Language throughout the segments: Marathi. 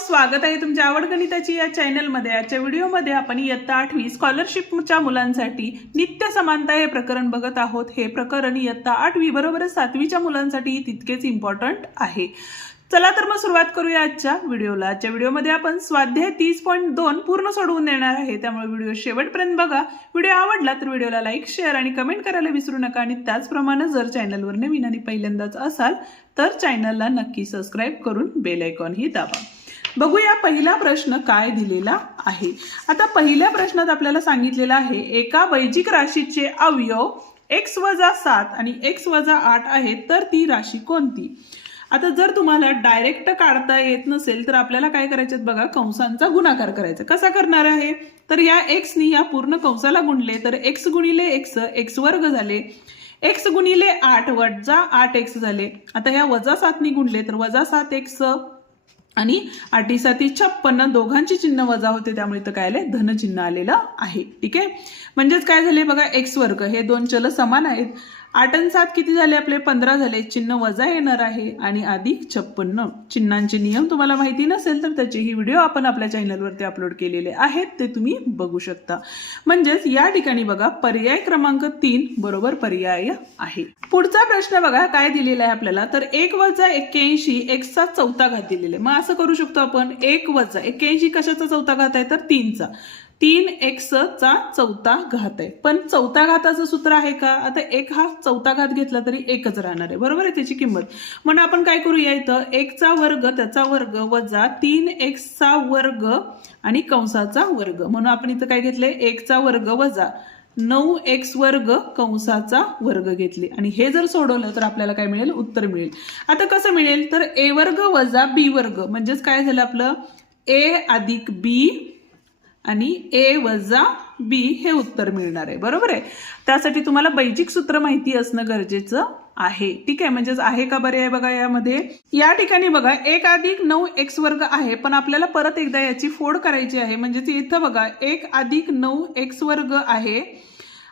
स्वागत आहे तुमच्या आवड गणिताची या चॅनलमध्ये। आजच्या व्हिडिओमध्ये आपण इयत्ता 8वी स्कॉलरशिपच्या मुलांसाठी नित्य समानता हे प्रकरण बघत आहोत। हे प्रकरण इयत्ता 8वी बरोबरच 7वीच्या मुलांसाठी तितकेच इम्पॉर्टंट आहे। चला तर मग सुरुवात करूया आजच्या व्हिडिओला। आजच्या व्हिडिओमध्ये आपण स्वाध्याय 30.2 पूर्ण सोडवून देणार आहे, त्यामुळे व्हिडिओ शेवटपर्यंत बघा। व्हिडिओ आवडला तर व्हिडिओला लाईक, शेअर आणि कमेंट करायला विसरू नका आणि त्याचप्रमाणे जर चॅनलवर नवीन आणि पहिल्यांदाच असाल तर चॅनलला नक्की सबस्क्राइब करून बेल आयकॉन ही दाबा। बघूया पहिला प्रश्न काय दिलेला आहे। आता पहिल्या प्रश्नात आपल्याला सांगितलेलं आहे एका वैजिक राशीचे अवयव x - 7 आणि x - 8 आहेत तर ती राशी कोणती। आता जर तुम्हाला डायरेक्ट काढता येत नसेल तर आपल्याला काय करायचे बघा, कंसांचा गुणाकार करायचा। कसा करणार आहे तर या x नी या पूर्ण कंसाला गुणले तर x गुणिले x x वर्ग झाले, x गुणिले 8 वजा 8x झाले। आता ह्या वजा 7 नी गुणले तर वजा 7x आणि 8 7 56, दोघांची चिन्ह वजा होते त्यामुळे इथं काय आले धन चिन्ह आलेलं आहे। ठीक आहे, म्हणजेच काय झाले बघा x वर्ग हे दोन चल समान आहेत। 8 आणि 7 किती झाले आपले 15 झाले, चिन्ह वजा येणार आहे आणि अधिक 56। चिन्हांचे नियम तुम्हाला माहिती नसेल तर त्याचेही व्हिडिओ आपण आपल्या चॅनलवरती अपलोड केलेले आहेत, ते तुम्ही बघू शकता। म्हणजेच या ठिकाणी बघा पर्याय क्रमांक 3 बरोबर पर्याय आहे। पुढचा प्रश्न बघा काय दिलेला आहे आपल्याला तर 1 - 81 x चा चौथा घात दिलेला आहे। मग असं करू शकतो आपण 1 - 81 कशाचा चौथा घात आहे तर 3 चा, 3x चा चौथा घात आहे। पण चौथा घाताचं सूत्र आहे का, आता 1 हा चौथा घात घेतला तरी एकच राहणार आहे, बरोबर आहे त्याची किंमत। म्हणून आपण काय करूया इथं 1 चा वर्ग त्याचा वर्ग वजा 3x चा वर्ग आणि कंसाचा वर्ग, म्हणून आपण इथं काय घेतलंय 1 चा वर्ग वजा 9x वर्ग कंसाचा वर्ग घेतले आणि हे जर सोडवलं तर आपल्याला काय मिळेल उत्तर मिळेल। आता कसं मिळेल तर a वर्ग वजा b वर्ग म्हणजेच काय झालं आपलं a अधिक b आणि a वजा b हे उत्तर मिळणार आहे, बरोबर आहे। त्यासाठी तुम्हाला बैजिक सूत्र माहिती असणं गरजेचं आहे। ठीक आहे, म्हणजेच आहे का बरे आहे बघा यामध्ये या ठिकाणी बघा 1 अधिक 9x वर्ग आहे, पण आपल्याला परत एकदा याची फोड करायची आहे। म्हणजे इथं बघा 1 अधिक 9x वर्ग आहे,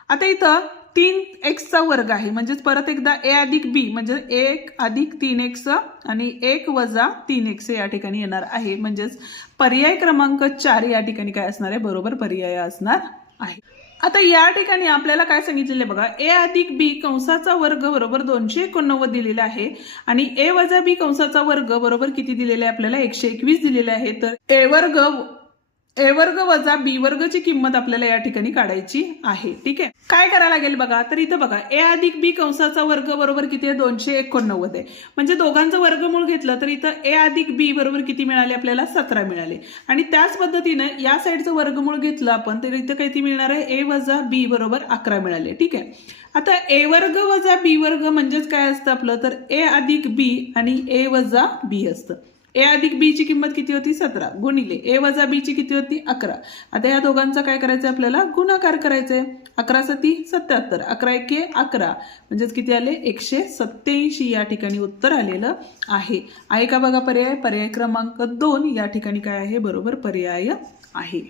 आता इथं 3x चा वर्ग आहे, म्हणजेच परत एकदा a अधिक b म्हणजे 1 अधिक 3x आणि 1 वजा 3x या ठिकाणी येणार आहे। म्हणजेच पर्याय क्रमांक 4 या ठिकाणी काय असणार आहे बरोबर पर्याय असणार आहे। आता या ठिकाणी आपल्याला काय सांगितलेलं आहे बघा a अधिक b कंसाचा वर्ग बरोबर 289 दिलेला आहे आणि a वजा b कंसाचा वर्ग बरोबर किती दिलेले आहे आपल्याला 121 दिलेले आहे। तर a वर्ग वजा b वर्गची किंमत आपल्याला या ठिकाणी काढायची आहे। ठीक आहे, काय करायला लागेल बघा तर इथं बघा a अधिक b कंसाचा वर्ग बरोबर किती आहे 289 आहे, म्हणजे दोघांचं वर्गमूळ घेतलं तर इथं a अधिक b बरोबर किती मिळाले आपल्याला 17 मिळाले आणि त्याच पद्धतीने या साईडचं वर्गमूळ घेतलं आपण तर इथं किती मिळणार आहे a वजा b बरोबर 11 मिळाले। ठीक आहे, आता a वर्ग वजा b वर्ग म्हणजेच काय असतं आपलं तर a अधिक b आणि a वजा b असतं। a अधिक b ची किंमत किती होती 17 गुणिले a वजा b ची किती होती 11। आता या दोघांचा काय करायचं आपल्याला गुणाकार करायचंय, 11 7 77, 11 1 11 म्हणजेच किती आले 187 या ठिकाणी उत्तर आलेलं आहे का बघा पर्याय, पर्याय क्रमांक 2 या ठिकाणी काय आहे बरोबर पर्याय आहे।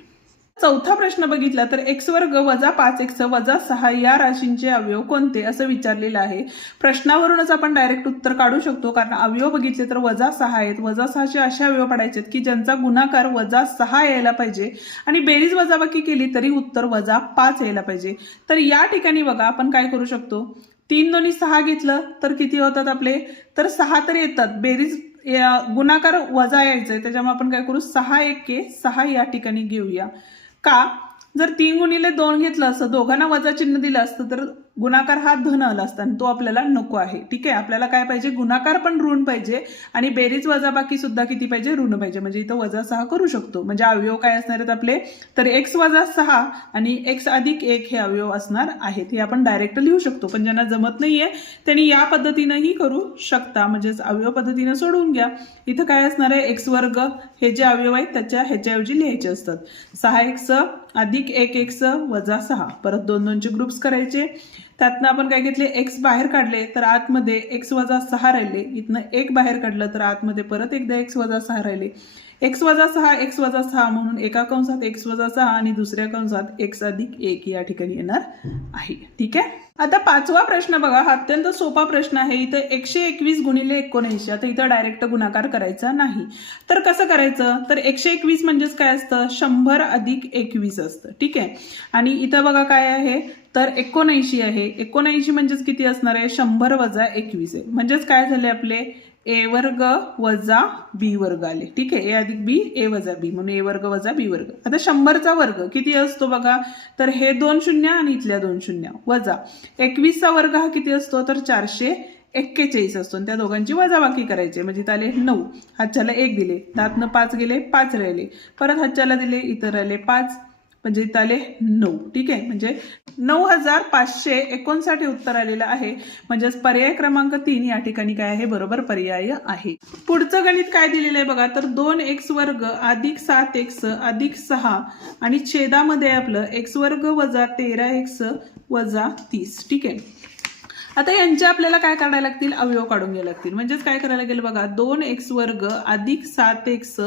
चौथा प्रश्न बघितला तर x वर्ग वजा 5x वजा 6 या राशींचे अवयव कोणते असं विचारलेलं आहे। प्रश्नावरूनच आपण डायरेक्ट उत्तर काढू शकतो, कारण अवयव बघितले तर वजा 6 आहेत, वजा 6चे असे अवयव पडायचे की ज्यांचा गुणाकार वजा 6 यायला पाहिजे आणि बेरीज वजाबाकी केली तरी उत्तर वजा 5 यायला पाहिजे। तर या ठिकाणी बघा आपण काय करू शकतो 3 दोन्ही 6 घेतलं तर किती होतात आपले तर 6 तर येतात, बेरीज गुणाकार वजा यायचंय त्याच्यामुळे आपण काय करू 6 1 6 या ठिकाणी घेऊया। का जर 3 गुणिले 2 घेतलं असतं दोघांना वजा चिन्ह दिलं असतं तर गुणाकार हा धन आला असता आणि तो आपल्याला नको आहे। ठीक आहे, आपल्याला काय पाहिजे गुणाकार पण ऋण पाहिजे आणि बेरीज वजाबाकी सुद्धा किती पाहिजे ऋण पाहिजे, म्हणजे इथं वजा 6 करू शकतो। म्हणजे अवयव काय असणार आहेत आपले तर x वजा 6 आणि x अधिक 1 हे अवयव असणार आहेत। हे आपण डायरेक्ट लिहू शकतो, पण ज्यांना जमत नाहीये त्यांनी या पद्धतीनेही करू शकता, म्हणजेच अवयव पद्धतीने सोडवून घ्या। इथं काय असणार आहे x वर्ग हे जे अवयव आहेत त्याच्या ह्याच्याऐवजी लिहायचे असतात 6x अधिक 1x वजा 6, परत 2 2 चे ग्रुप्स करायचे। त्यातनं आपण काय घेतले x बाहेर काढले तर आतमध्ये x वजा 6 राहिले, इथनं 1 बाहेर काढलं तर आतमध्ये परत एकदा x वजा 6 राहिले। x वजा 6 x वजा 6 म्हणून एका कंसात x वजा 6 आणि दुसऱ्या कंसात x अधिक 1 या ठिकाणी येणार आहे. ठीक आहे. आता पाचवा प्रश्न बघा, हा अत्यंत सोपा प्रश्न आहे. इथं 121 गुणिले 19. आता इथं डायरेक्ट गुणाकार करायचा नाही. तर कसं करायचं, तर 121 म्हणजेच काय असतं, 100 अधिक 21 असतं. ठीक आहे. आणि इथं बघा काय आहे, तर 79 आहे. 79 म्हणजेच किती असणार आहे, 100 वजा 21 आहे. म्हणजेच काय झाले आपले a वर्ग वजा b वर्ग आले. ठीक आहे. a अधिक b a वजा b म्हणून a वर्ग वजा b वर्ग. आता 100चा वर्ग किती असतो बघा, तर हे 2 शून्य आणि इथल्या 2 शून्य वजा 21चा वर्ग हा किती असतो, तर 441 असतो. आणि त्या दोघांची वजाबाकी करायची. म्हणजे इथं आले 9, हातच्याला 1 दिले, त्यातनं 5 गेले, 5 राहिले, परत हातच्याला दिले, इथं राहिले 5, म्हणजे इथं आले 9. ठीक आहे. म्हणजे 9559 उत्तर आलेलं आहे. म्हणजेच पर्याय क्रमांक 3 या ठिकाणी काय आहे, बरोबर पर्याय आहे. पुढचं गणित काय दिलेलं आहे बघा, तर 2x वर्ग अधिक 7x अधिक 6 आणि छेदामध्ये आपलं x वर्ग वजा 13x वजा 30. ठीक आहे. आता यांचे आपल्याला काय करायला लागतील, अवयव काढून घ्यायला लागतील. म्हणजेच काय करायला लागेल बघा, 2x वर्ग अधिक 7x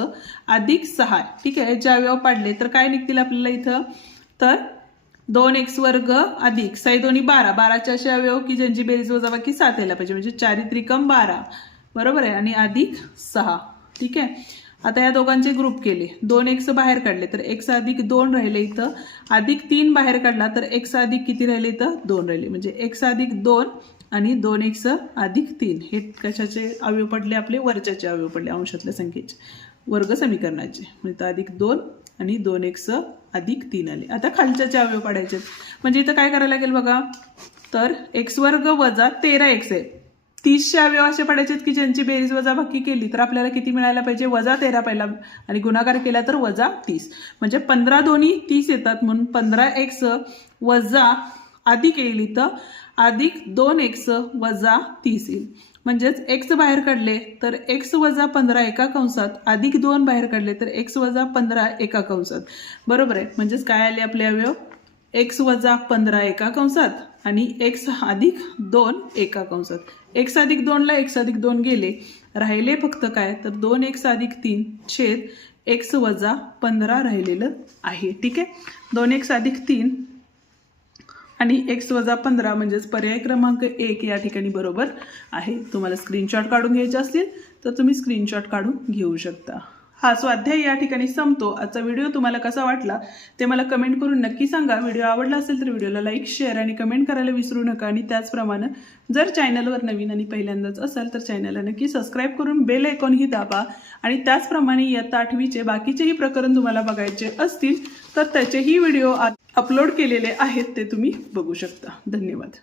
अधिक 6. ठीक आहे. याचे अवयव पाडले तर काय निघतील आपल्याला इथं, तर 2x वर्ग अधिक 6 दोन्ही 12, 12चे असे अवयव की ज्यांची बेरीज वजाबाकी 7 यायला पाहिजे. म्हणजे 4 त्रिकम 12 बरोबर आहे. आणि अधिक 6. ठीक आहे. आता या दोघांचे ग्रुप केले, 2x बाहेर काढले तर x अधिक 2 राहिले, इथं अधिक 3 बाहेर काढला तर x अधिक किती राहिले, इथं 2 राहिले. म्हणजे x अधिक 2 आणि 2x अधिक 3 हे कशाचे अवयव पडले, आपले वर्गाचे अवयव पडले, अंशातल्या संख्येचे वर्ग समीकरणाचे. म्हणजे अधिक 2 आणि 2x अधिक 3 आले. आता खालच्याचे अवयव पाडायचे. म्हणजे इथं काय करायला लागेल बघा, तर x वर्ग वजा 13x आहे. 30चे अवयव असे पडायचे की ज्यांची बेरीज वजाबाकी केली तर आपल्याला किती मिळायला पाहिजे, वजा 13 पहिला आणि गुणाकार केला तर वजा 30. म्हणजे 15 दोन्ही 30 येतात म्हणून 15x वजा अधिक येईल इथं अधिक 2x वजा 30 येईल. म्हणजेच x बाहेर काढले तर x वजा 15 एका कंसात अधिक 2 बाहेर काढले तर x वजा 15 एका कंसात. बरोबर आहे. म्हणजेच काय आले आपले अवयव, x वजा 15 एका कंसात आणि x अधिक 2 एका कंसात. x अधिक 2 ला x अधिक 2 गेले, राहिले फक्त काय, तर 2x अधिक 3 छेद x वजा 15 राहिलेलं आहे. ठीक आहे. 2x अधिक 3 आणि x वजा 15 म्हणजेच पर्याय क्रमांक 1 या ठिकाणी बरोबर आहे. तुम्हाला स्क्रीनशॉट काढून घ्यायचे असतील तर तुम्ही स्क्रीनशॉट काढून घेऊ शकता. हा स्वाध्याय या ठिकाणी संपतो. आजचा व्हिडिओ तुम्हाला कसा वाटला ते मला कमेंट करून नक्की सांगा. व्हिडिओ आवडला असेल तर व्हिडिओला लाईक, शेअर आणि कमेंट करायला विसरू नका. आणि त्याचप्रमाणे जर चॅनलवर नवीन आणि पहिल्यांदाच असाल तर चॅनलला नक्की सबस्क्राईब करून बेल आयकॉनही दाबा. आणि त्याचप्रमाणे इयत्ता 8वीचे बाकीचेही प्रकरण तुम्हाला बघायचे असतील तर त्याचेही व्हिडिओ अपलोड केलेले आहेत, ते तुम्ही बघू शकता. धन्यवाद.